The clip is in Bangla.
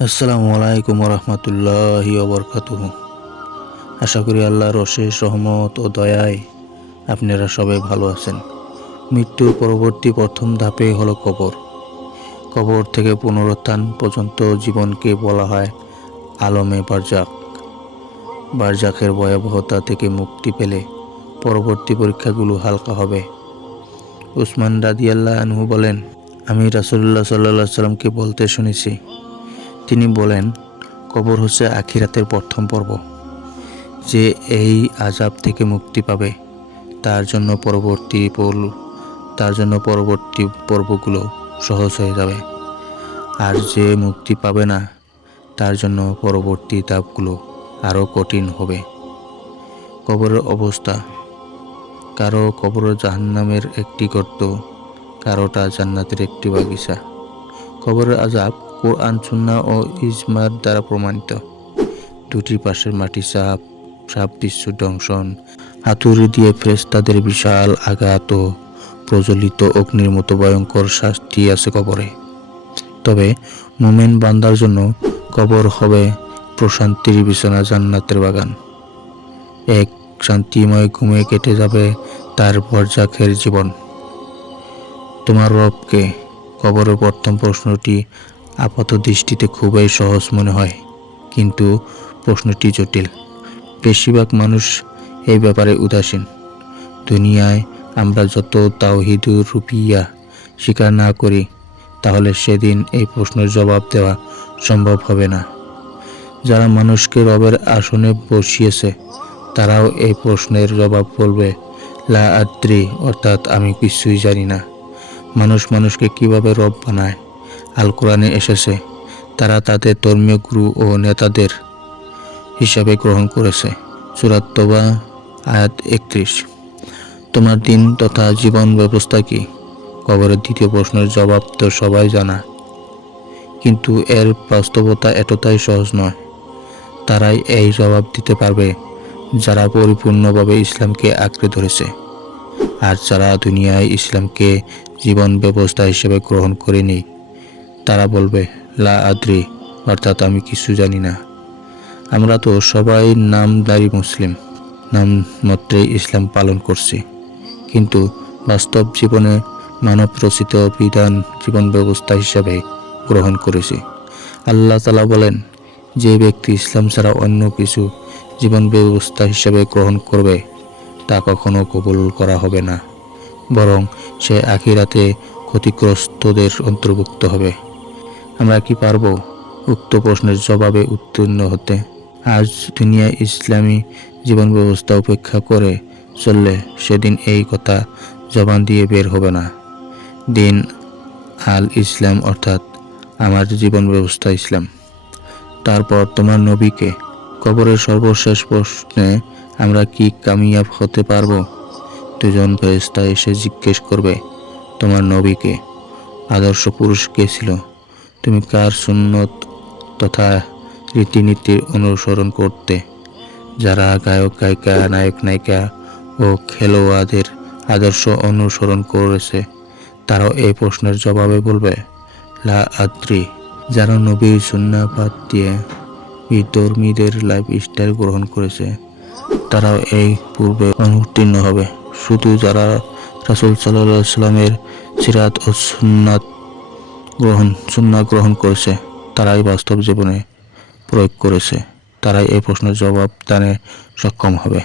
আসসালামু আলাইকুম রহমতুল্লাহি ওবরকাতুহু। আশা করি আল্লাহর অশেষ রহমত ও দয়ায় আপনারা সবাই ভালো আছেন। মৃত্যুর পরবর্তী প্রথম ধাপে হলো কবর। কবর থেকে পুনরুত্থান পর্যন্ত জীবনকে বলা হয় আলমে বারজাক। বারজাকের ভয়াবহতা থেকে মুক্তি পেলে পরবর্তী পরীক্ষাগুলো হালকা হবে। উসমান রাদিয়াল্লাহু আনহু বলেন, আমি রাসূলুল্লাহ সাল্লাল্লাহু আলাইহি সাল্লামকে বলতে শুনেছি, তিনি বলেন, কবর হচ্ছে আখিরাতের প্রথম পর্ব। যে এই আযাব থেকে মুক্তি পাবে তার জন্য পরবর্তী পর্বগুলো সহজ হয়ে যাবে, আর যে মুক্তি পাবে না তার জন্য পরবর্তী ধাপগুলো আরও কঠিন হবে। কবরের অবস্থা: কারো কবর জাহান্নামের একটি গর্ত, কারোটা জান্নাতের একটি বাগিচা। কবরের আযাব কোরআন, সুন্নাহ ও ইজমার দ্বারা প্রমাণিত। দুটি পাশের মাটি সাপ দৃশ্য দংশন, হাতুড়ি দিয়ে ফেরেশতাদের বিশাল আঘাত ও প্রজ্বলিত অগ্নির মতো ভয়ঙ্কর শাস্তি আছে কবরে। তবে মুমিন বান্দার জন্য কবর হবে প্রশান্তির বিছানা, জান্নাতের বাগান। এক শান্তিময় ঘুমে কেটে যাবে তার বরজাখের জীবন। তোমার রবকে? কবরের প্রথম প্রশ্নটি আপাত দৃষ্টিতে খুবই সহজ মনে হয়, কিন্তু প্রশ্নটি জটিল। বেশিরভাগ মানুষ এই ব্যাপারে উদাসীন। দুনিয়ায় আমরা যত তাওহীদুর রুবিয়া স্বীকার না করি, তাহলে সেদিন এই প্রশ্নের জবাব দেওয়া সম্ভব হবে না। যারা মানুষকে রবের আসনে বসিয়েছে তারাও এই প্রশ্নের জবাব বলবে লা আদ্রি, অর্থাৎ আমি কিছুই জানি না। মানুষ মানুষকে কিভাবে রব বানায় আল কোরআনে এসেছে, তারা তাদের ধর্মীয় গুরু ও নেতাদের হিসাবে গ্রহণ করেছে। সূরা তওবা আয়াত 31। তোমার দিন তথা জীবন ব্যবস্থা কি? কবরের দ্বিতীয় প্রশ্নের জবাব তো সবাই জানা, কিন্তু এর বাস্তবতা এতটাই সহজ নয়। তারাই এই জবাব দিতে পারবে যারা পরিপূর্ণভাবে ইসলামকে আঁকড়ে ধরেছে। আর যারা দুনিয়ায় ইসলামকে জীবন ব্যবস্থা হিসেবে গ্রহণ করেনি, তারা বলবে লা আদ্রি, অর্থাৎ আমি কিছু জানি না। আমরা তো সবাই নামধারী মুসলিম, নাম মাত্রে ইসলাম পালন করছি, কিন্তু বাস্তব জীবনে মানব রচিত বিধান জীবন ব্যবস্থা হিসাবে গ্রহণ করেছি। আল্লাহ তাআলা বলেন, যে ব্যক্তি ইসলাম ছাড়া অন্য কিছু জীবন ব্যবস্থা হিসাবে গ্রহণ করবে তা কখনো কবুল করা হবে না, বরং সে আখিরাতে ক্ষতিগ্রস্তদের অন্তর্ভুক্ত হবে। আমরা কি পারব উক্ত প্রশ্নের জবাবে উত্তীর্ণ হতে? আজ দুনিয়ায় ইসলামী জীবন ব্যবস্থা উপেক্ষা করে চললে সেদিন এই কথা জবান দিয়ে বের হবে না। দিন আল ইসলাম, অর্থাৎ আমার জীবন ব্যবস্থা ইসলাম। তারপর তোমার নবীকে? কবরের সর্বশেষ প্রশ্নে আমরা কি কামিয়াব হতে পারব? দুজন ফেরেশতা এসে জিজ্ঞেস করবে, তোমার নবীকে? আদর্শ পুরুষ কে ছিল? তুমি কার সুন্নত তথা রীতিনীতির অনুসরণ করতে? যারা গায়ক গায়িকা, নায়ক নায়িকা ও খেলোয়াড়দের আদর্শ অনুসরণ করেছে তারাও এই প্রশ্নের জবাবে বলবে লা আদ্রি। যারা নবীর সুন্নাহ বাদ দিয়ে বিধর্মীদের লাইফ স্টাইল গ্রহণ করেছে তারাও এই পূর্বে অনুত্তীর্ণ হবে। শুধু যারা রাসূল সাল্লাল্লাহু আলাইহি সাল্লামের সিরাত ও সুন্নাহ গ্রহণ করেছে, তারাই বাস্তব জীবনে প্রয়োগ করেছে, তারাই এই প্রশ্নের জবাব দানে সক্ষম হবে।